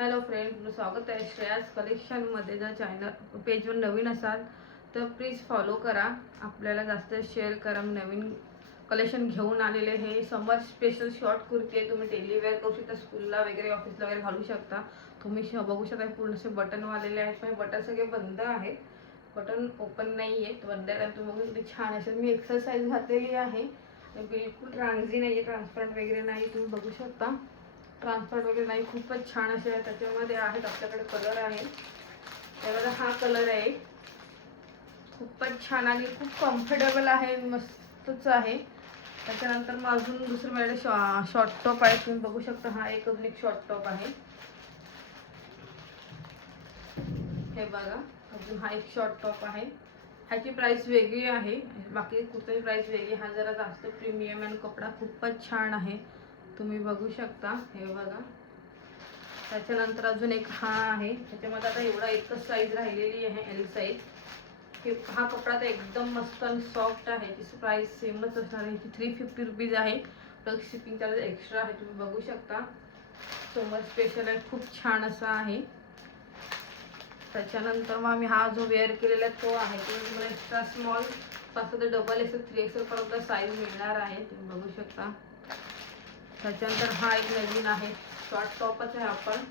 Hello friend, तुमचं स्वागत आहे श्रेयास कलेक्शनमध्ये. जर चॅनल पेजवर नवीन असाल तर प्लीज फॉलो करा, आपल्याला जास्त शेअर करा. नवीन कलेक्शन घेऊन आलेले हे समर स्पेशल शॉर्ट कुर्ती आहे. तुम्ही डेली वेअर करू शकता, स्कूलला वगैरे ऑफिसला वगैरे घालू शकता. तुम्ही बघू शकता पूर्ण असे बटन वालेले आहेत, पण बटन सगळे बंद आहेत, बटन ओपन नाही आहेत, बंद आहेत. तुम्ही बघू शकता छान असे मी एक्सरसाइज घातलेली आहे, बिलकुल रांगजी नाही आहे, ट्रान्सपरंट वगैरे नाही. तुम्ही बघू शकता ट्रान्सपरंट वगैरे नाही, खूपच छान असे आहे. त्याच्यामध्ये आहेत आपल्याकडे कलर आहे, त्यामध्ये हा कलर आहे, खूपच छान आणि खूप कम्फर्टेबल आहे, मस्तच आहे. त्याच्यानंतर मग अजून दुसरं माझ्याकडे शॉर्ट टॉप आहे. तुम्ही बघू शकता हा अजून एक शॉर्ट टॉप आहे, हे बघा. अजून हा एक शॉर्ट टॉप आहे, ह्याची प्राइस वेगळी आहे, बाकी कुठल्याही प्राइस वेगळी. हा जरा जास्त प्रीमियम आणि कपडा खूपच छान आहे, तुम्ही बघू शकता, हे बघा. त्याच्यानंतर अजून एक हा आहे, त्याच्यामध्ये आता एवढा एकच साईज राहिलेली आहे, एल साईज. हा कपडा तर एकदम मस्त आणि सॉफ्ट आहे. त्याची प्राइस सेमच असणार आहे, 350 रुपीज आहे, प्लस शिपिंग चार्ज एक्स्ट्रा आहे. तुम्ही बघू शकता समर स्पेशल आहे, खूप छान असा आहे. त्याच्यानंतर मग आम्ही हा जो वेअर केलेला तो आहे, तो तुम्हाला एक्स्ट्रा स्मॉल पासून तर डबल एक्सेल 3XL पर्यंत साईज मिळणार आहे, तुम्ही बघू शकता. त्याच्यानंतर हा एक नवीन आहे, शॉर्ट टॉपच आहे. आपण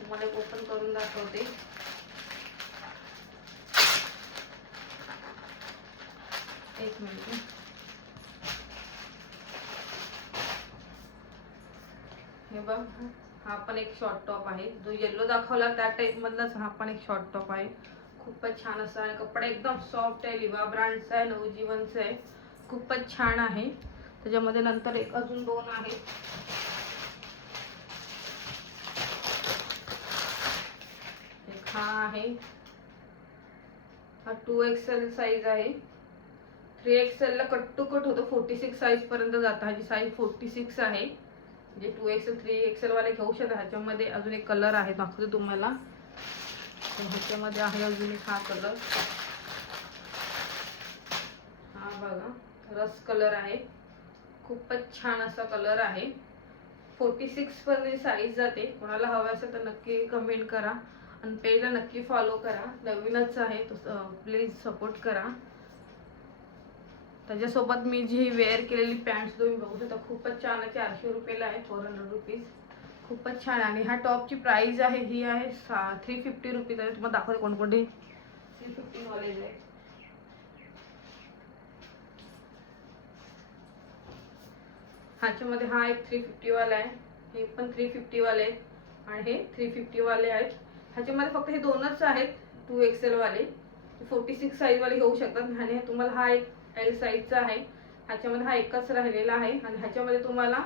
तुम्हाला ओपन करून दाखवते. एक मिनिट, हे बघ, हा पण एक शॉर्ट टॉप आहे, जो येलो दाखवला त्या टाइप मधलाच हा पण एक शॉर्ट टॉप आहे. खूपच छान असा आहे, कपडा एकदम सॉफ्ट आहे, लिवा ब्रँडचा आहे, नवजीवनचा आहे, खूपच छान आहे. त्याच्यामध्ये नंतर एक अजून दोन आहेत, एक हा आहे, हा 2XL साईज आहे. 3XL ला कट टू कट होतो, 46 साईज पर्यंत जातं. ह्याची साईज 46 आहे, म्हणजे 2XL 3XL वाले घेऊ शकता. ह्याच्यामध्ये अजून एक कलर आहे, दाखवते तुम्हाला. ह्याच्यामध्ये आहे अजून एक हा कलर, हा बघा, रस कलर आहे, खूपच छान असा कलर आहे. 46 पर्यंत साईज जाते. कोणाला हवं असेल तर नक्की कमेंट करा आणि पेजला नक्की फॉलो करा. नवीनच आहे तर प्लीज सपोर्ट करा. त्याच्यासोबत मी जी वेअर केलेली पॅन्ट तुम्ही बघू शकता, खूपच छान आहे, 400 रुपयाला आहे, 400 रुपीज, खूपच छान. आणि ह्या टॉपची प्राइस आहे, ही आहे 350 रुपीज आहे. तुम्हाला दाखवते कोणकोणते 350 वाले आहे. ह्याच्यामध्ये हा एक 350 वाला आहे, हे पण 350 वाले आहेत, आणि हे 350 वाले आहेत. ह्याच्यामध्ये फक्त हे दोनच आहेत 2XL वाले, 46 साईज वाले घेऊ शकतात. आणि तुम्हाला हा एक एल साईजचा आहे, ह्याच्यामध्ये हा एकच राहिलेला आहे. आणि ह्याच्यामध्ये तुम्हाला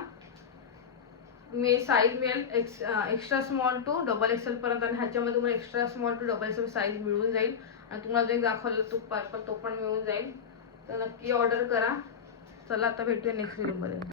मी साईज मिळेल extra small to double XL पर्यंत, आणि ह्याच्यामध्ये तुम्हाला extra small to double XL size मिळून जाईल. आणि तुम्हाला जो दाखवलं तो पर्पल तो पण मिळून जाईल, तर नक्की ऑर्डर करा. चला आता भेटूया नेक्स्ट व्हिडिओमध्ये.